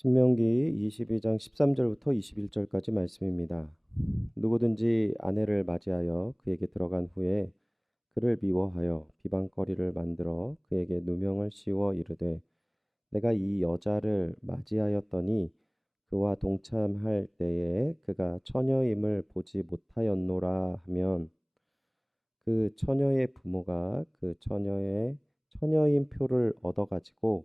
신명기 22장 13절부터 21절까지 말씀입니다. 누구든지 아내를 맞이하여 그에게 들어간 후에 그를 미워하여 비방거리를 만들어 그에게 누명을 씌워 이르되 내가 이 여자를 맞이하였더니 그와 동참할 때에 그가 처녀임을 보지 못하였노라 하면 그 처녀의 부모가 그 처녀의 처녀인 표를 얻어 가지고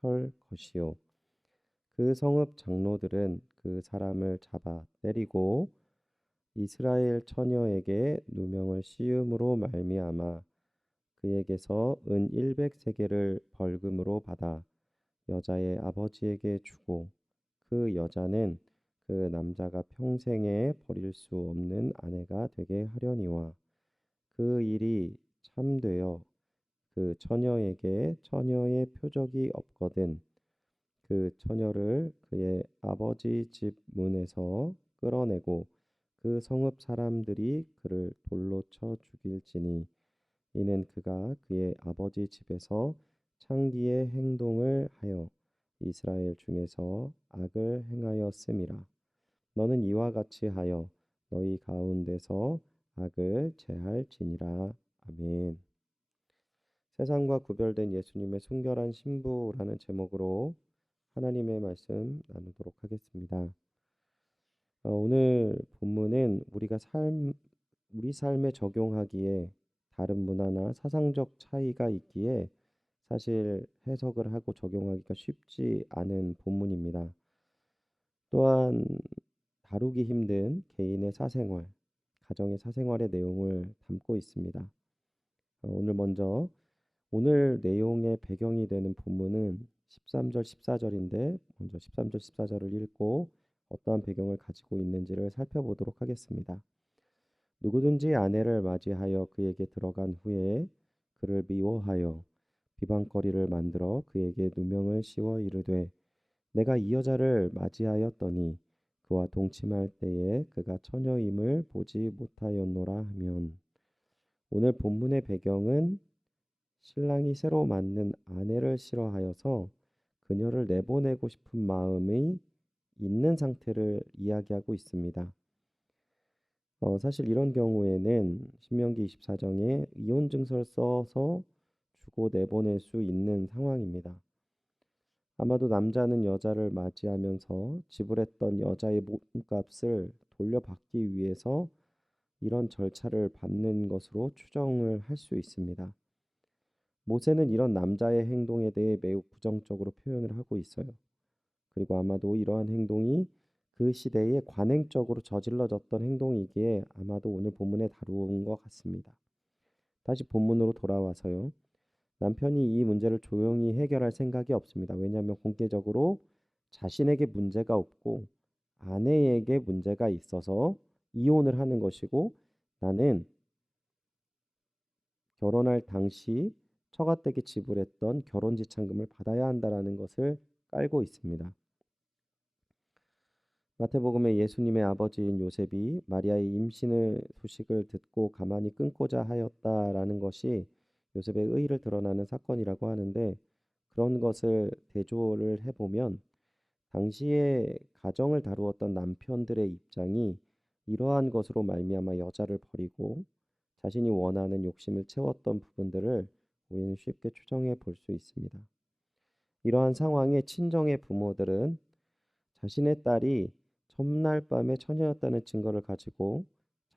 펼 것이요. 그 성읍 장로들은 그 사람을 잡아 때리고 이스라엘 처녀에게 누명을 씌움으로 말미암아 그에게서 은 100세겔을 벌금으로 받아 여자의 아버지에게 주고 그 여자는 그 남자가 평생에 버릴 수 없는 아내가 되게 하려니와 그 일이 참되어 그 처녀에게 처녀의 표적이 없거든. 그 처녀를 그의 아버지 집 문에서 끌어내고 그 성읍 사람들이 그를 돌로 쳐 죽일지니 이는 그가 그의 아버지 집에서 창기의 행동을 하여 이스라엘 중에서 악을 행하였음이라. 너는 이와 같이 하여 너희 가운데서 악을 제할지니라. 아멘. 세상과 구별된 예수님의 순결한 신부라는 제목으로 하나님의 말씀 나누도록 하겠습니다. 어, 오늘 본문은 우리가 삶, 우리 삶에 적용하기에 다른 문화나 사상적 차이가 있기에 사실 해석을 하고 적용하기가 쉽지 않은 본문입니다. 또한 다루기 힘든 개인의 사생활, 가정의 사생활의 내용을 담고 있습니다. 어, 오늘 먼저 오늘 내용의 배경이 되는 본문은 13절 14절인데 먼저 13절 14절을 읽고 어떠한 배경을 가지고 있는지를 살펴보도록 하겠습니다. 누구든지 아내를 맞이하여 그에게 들어간 후에 그를 미워하여 비방거리를 만들어 그에게 누명을 씌워 이르되 내가 이 여자를 맞이하였더니 그와 동침할 때에 그가 처녀임을 보지 못하였노라 하면 오늘 본문의 배경은 신랑이 새로 맞는 아내를 싫어하여서 그녀를 내보내고 싶은 마음이 있는 상태를 이야기하고 있습니다. 어, 사실 이런 경우에는 신명기 24장에 이혼 증서를 써서 주고 내보낼 수 있는 상황입니다. 아마도 남자는 여자를 맞이하면서 지불했던 여자의 몸값을 돌려받기 위해서 이런 절차를 밟는 것으로 추정을 할 수 있습니다. 모세는 이런 남자의 행동에 대해 매우 부정적으로 표현을 하고 있어요. 그리고 아마도 이러한 행동이 그 시대에 관행적으로 저질러졌던 행동이기에 아마도 오늘 본문에 다루은 것 같습니다. 다시 본문으로 돌아와서요. 남편이 이 문제를 조용히 해결할 생각이 없습니다. 왜냐하면 공개적으로 자신에게 문제가 없고 아내에게 문제가 있어서 이혼을 하는 것이고 나는 결혼할 당시 처가댁에 지불했던 결혼 지참금을 받아야 한다라는 것을 깔고 있습니다. 마태복음에 예수님의 아버지인 요셉이 마리아의 임신을 소식을 듣고 가만히 끊고자 하였다라는 것이 요셉의 의의를 드러나는 사건이라고 하는데 그런 것을 대조를 해보면 당시에 가정을 다루었던 남편들의 입장이 이러한 것으로 말미암아 여자를 버리고 자신이 원하는 욕심을 채웠던 부분들을 우리는 쉽게 추정해 볼 수 있습니다. 이러한 상황에 친정의 부모들은 자신의 딸이 첫날 밤에 처녀였다는 증거를 가지고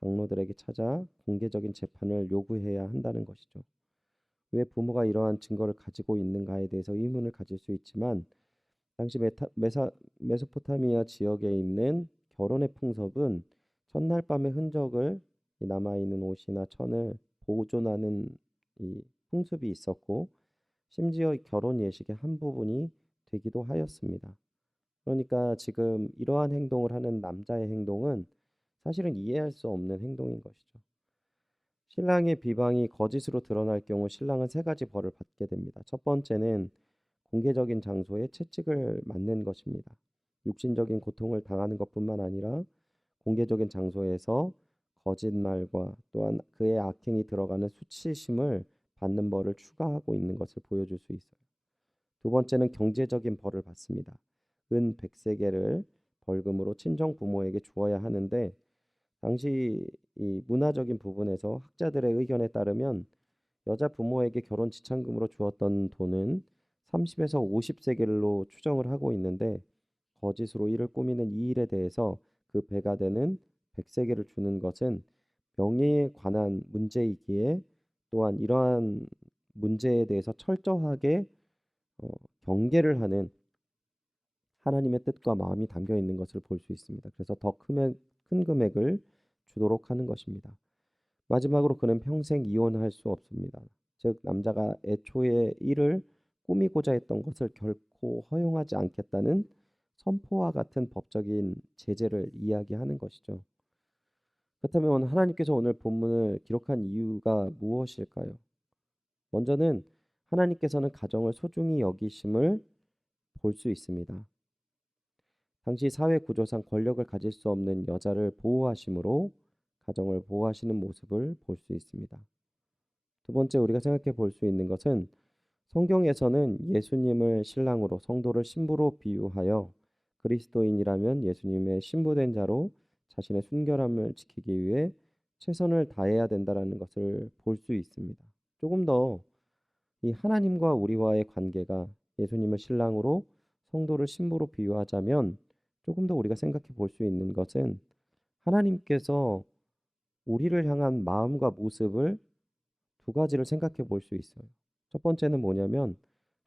장로들에게 찾아 공개적인 재판을 요구해야 한다는 것이죠. 왜 부모가 이러한 증거를 가지고 있는가에 대해서 의문을 가질 수 있지만 당시 메타, 메사, 메소포타미아 지역에 있는 결혼의 풍습은 첫날 밤의 흔적을 남아 있는 옷이나 천을 보존하는 이 풍습이 있었고 심지어 결혼 예식의 한 부분이 되기도 하였습니다. 그러니까 지금 이러한 행동을 하는 남자의 행동은 사실은 이해할 수 없는 행동인 것이죠. 신랑의 비방이 거짓으로 드러날 경우 신랑은 세 가지 벌을 받게 됩니다. 첫 번째는 공개적인 장소에 채찍을 맞는 것입니다. 육신적인 고통을 당하는 것뿐만 아니라 공개적인 장소에서 거짓말과 또한 그의 악행이 들어가는 수치심을 받는 벌을 추가하고 있는 것을 보여줄 수 있어요. 두 번째는 경제적인 벌을 받습니다. 은 100세겔을 벌금으로 친정 부모에게 주어야 하는데 당시 이 문화적인 부분에서 학자들의 의견에 따르면 여자 부모에게 결혼 지참금으로 주었던 돈은 30에서 50세겔로 추정을 하고 있는데 거짓으로 이를 꾸미는 이 일에 대해서 그 배가 되는 100세겔을 주는 것은 명예에 관한 문제이기에 또한 이러한 문제에 대해서 철저하게 어, 경계를 하는 하나님의 뜻과 마음이 담겨 있는 것을 볼 수 있습니다. 그래서 더 큰, 큰 금액을 주도록 하는 것입니다. 마지막으로 그는 평생 이혼할 수 없습니다. 즉 남자가 애초에 이를 꾸미고자 했던 것을 결코 허용하지 않겠다는 선포와 같은 법적인 제재를 이야기하는 것이죠. 그렇다면 하나님께서 오늘 본문을 기록한 이유가 무엇일까요? 먼저는 하나님께서는 가정을 소중히 여기심을 볼 수 있습니다. 당시 사회 구조상 권력을 가질 수 없는 여자를 보호하심으로 가정을 보호하시는 모습을 볼 수 있습니다. 두 번째 우리가 생각해 볼 수 있는 것은 성경에서는 예수님을 신랑으로 성도를 신부로 비유하여 그리스도인이라면 예수님의 신부된 자로 자신의 순결함을 지키기 위해 최선을 다해야 된다라는 것을 볼 수 있습니다. 조금 더 이 하나님과 우리와의 관계가 예수님을 신랑으로 성도를 신부로 비유하자면 조금 더 우리가 생각해 볼 수 있는 것은 하나님께서 우리를 향한 마음과 모습을 두 가지를 생각해 볼 수 있어요. 첫 번째는 뭐냐면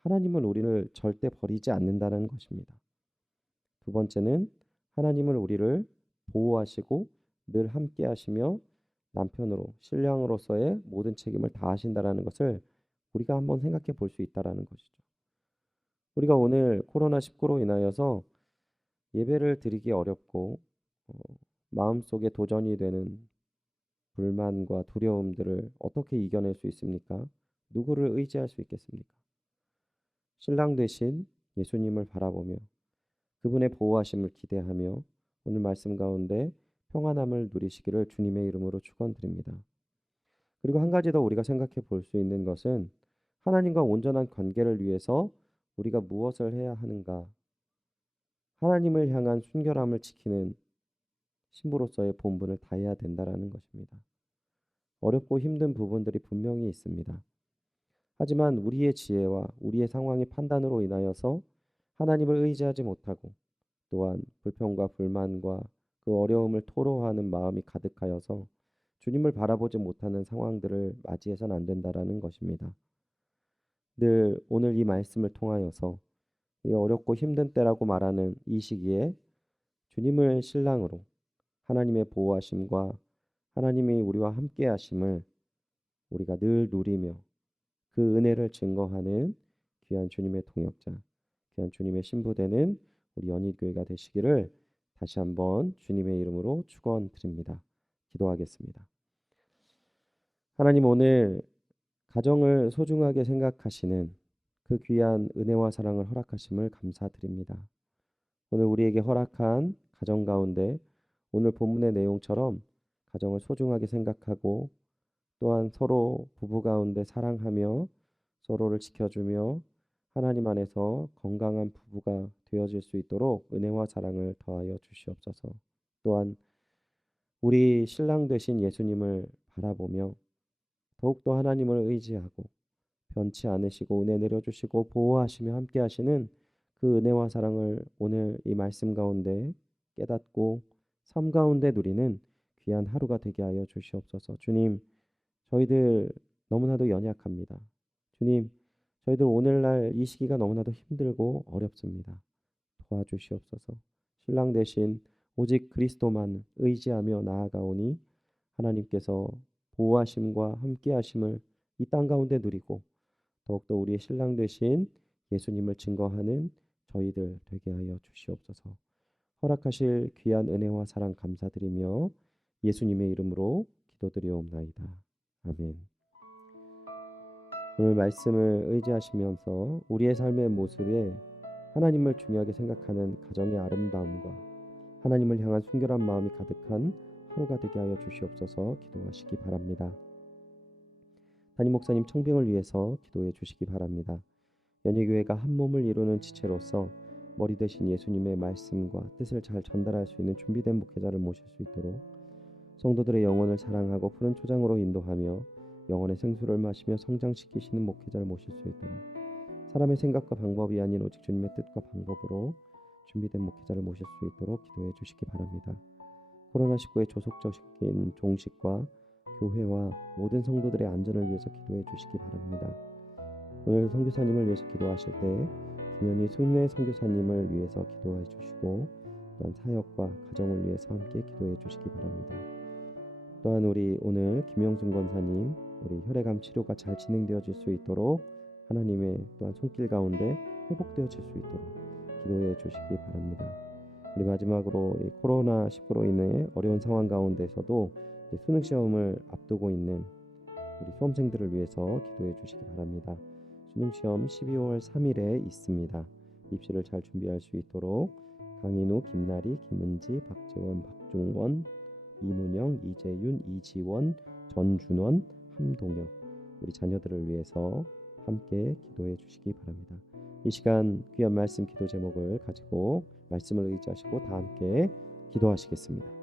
하나님은 우리를 절대 버리지 않는다는 것입니다. 두 번째는 하나님은 우리를 보호하시고 늘 함께 하시며 남편으로 신랑으로서의 모든 책임을 다 하신다라는 것을 우리가 한번 생각해 볼 수 있다라는 것이죠. 우리가 오늘 코로나 19로 인하여서 예배를 드리기 어렵고 어, 마음속에 도전이 되는 불만과 두려움들을 어떻게 이겨낼 수 있습니까? 누구를 의지할 수 있겠습니까? 신랑 대신 예수님을 바라보며 그분의 보호하심을 기대하며 오늘 말씀 가운데 평안함을 누리시기를 주님의 이름으로 축원드립니다. 그리고 한 가지 더 우리가 생각해 볼 수 있는 것은 하나님과 온전한 관계를 위해서 우리가 무엇을 해야 하는가? 하나님을 향한 순결함을 지키는 신부로서의 본분을 다해야 된다라는 것입니다. 어렵고 힘든 부분들이 분명히 있습니다. 하지만 우리의 지혜와 우리의 상황의 판단으로 인하여서 하나님을 의지하지 못하고 또한 불평과 불만과 그 어려움을 토로하는 마음이 가득하여서 주님을 바라보지 못하는 상황들을 맞이해서는 안 된다라는 것입니다. 늘 오늘 이 말씀을 통하여서 이 어렵고 힘든 때라고 말하는 이 시기에 주님을 신랑으로 하나님의 보호하심과 하나님이 우리와 함께 하심을 우리가 늘 누리며 그 은혜를 증거하는 귀한 주님의 동역자, 귀한 주님의 신부되는 우리 연희교회가 되시기를 다시 한번 주님의 이름으로 축원드립니다. 기도하겠습니다. 하나님 오늘 가정을 소중하게 생각하시는 그 귀한 은혜와 사랑을 허락하심을 감사드립니다. 오늘 우리에게 허락한 가정 가운데 오늘 본문의 내용처럼 가정을 소중하게 생각하고 또한 서로 부부 가운데 사랑하며 서로를 지켜주며 하나님 안에서 건강한 부부가 되어질 수 있도록 은혜와 사랑을 더하여 주시옵소서. 또한 우리 신랑 되신 예수님을 바라보며 더욱더 하나님을 의지하고 변치 않으시고 은혜 내려주시고 보호하시며 함께 하시는 그 은혜와 사랑을 오늘 이 말씀 가운데 깨닫고 삶 가운데 누리는 귀한 하루가 되게 하여 주시옵소서. 주님, 저희들 너무나도 연약합니다. 주님, 저희들 오늘날 이 시기가 너무나도 힘들고 어렵습니다. 도와주시옵소서. 신랑 대신 오직 그리스도만 의지하며 나아가오니 하나님께서 보호하심과 함께하심을 이 땅 가운데 누리고 더욱더 우리의 신랑 되신 예수님을 증거하는 저희들 되게 하여 주시옵소서. 허락하실 귀한 은혜와 사랑 감사드리며 예수님의 이름으로 기도드리옵나이다. 아멘. 오늘 말씀을 의지하시면서 우리의 삶의 모습에 하나님을 중요하게 생각하는 가정의 아름다움과 하나님을 향한 순결한 마음이 가득한 하루가 되게 하여 주시옵소서 기도하시기 바랍니다. 담임 목사님 청빙을 위해서 기도해 주시기 바랍니다. 연예교회가 한 몸을 이루는 지체로서 머리 대신 예수님의 말씀과 뜻을 잘 전달할 수 있는 준비된 목회자를 모실 수 있도록 성도들의 영혼을 사랑하고 푸른 초장으로 인도하며 영혼의 생수를 마시며 성장시키시는 목회자를 모실 수 있도록 사람의 생각과 방법이 아닌 오직 주님의 뜻과 방법으로 준비된 목회자를 모실 수 있도록 기도해 주시기 바랍니다. 코로나19의 조속적인 종식과 교회와 모든 성도들의 안전을 위해서 기도해 주시기 바랍니다. 오늘 선교사님을 위해서 기도하실 때 김현희 순례 선교사님을 위해서 기도해 주시고 또한 사역과 가정을 위해서 함께 기도해 주시기 바랍니다. 또한 우리 오늘 김영순 권사님 우리 혈액암 치료가 잘 진행되어질 수 있도록 하나님의 또한 손길 가운데 회복되어질 수 있도록 기도해 주시기 바랍니다. 우리 마지막으로 이 코로나 19로 인해 어려운 상황 가운데서도 수능 시험을 앞두고 있는 우리 수험생들을 위해서 기도해 주시기 바랍니다. 수능 시험 12월 3일에 있습니다. 입시를 잘 준비할 수 있도록 강인우, 김나리, 김은지, 박재원, 박종원, 이문영, 이재윤, 이지원, 전준원, 함동혁 우리 자녀들을 위해서 함께 기도해 주시기 바랍니다. 이 시간 귀한 말씀 기도 제목을 가지고 말씀을 의지하시고 다 함께 기도하시겠습니다.